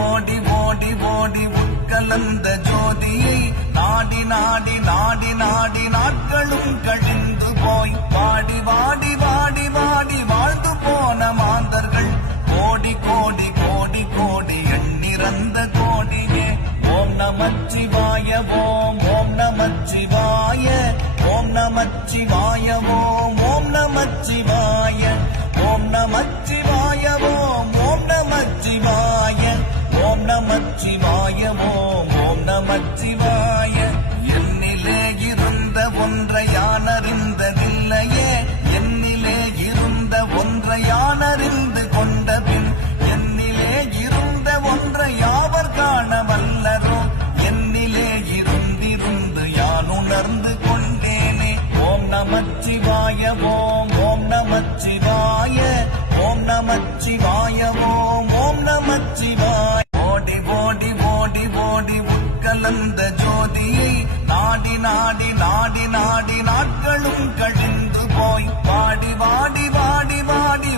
ஓடி ஓடி ஓடி உட்கலந்த ஜோதியை நாடி நாடி நாடி நாடி நாட்களும் கழிந்து போய் வாடி வாடி வாடி வாடி வாழ்ந்து போன மாந்தர்கள் கோடி கோடி கோடி கோடி எண்ணிறந்த கோடியே. ஓம் நமச்சிவாய ஓம் ஓம் நமச்சிவாய ஓம் நமச்சிவாய ஓம் ஓம் நமச்சிவாய ஓம் நமச்சிவாய ஓம் ஓம் நமச்சிவாய ஓம் நமச்சிவாய ஓம் ஓம் நமச்சிவாய. என்னிலே இருந்த ஒன்றை யானறிந்ததில்லையே, என்னிலே இருந்த ஒன்றை யானறிந்து கொண்ட பின் என்னிலே இருந்த ஒன்றை யாவர் காண வல்லரோ, என்னிலே இருந்திருந்து யான் உணர்ந்து கொண்டேனே. ஓம் நமச்சிவாய ஓம் ஓம் நமச்சிவாய ஓம் நமச்சிவாய ஓம் ஓம் நமச்சிவாய. ஓடி ஓடி ஓடி ஓடி உட்கலந்த ஜோதியை நாடி நாடி நாடி நாடி நாட்களும் கழிந்து போய் வாடி வாடி வாடி வாடி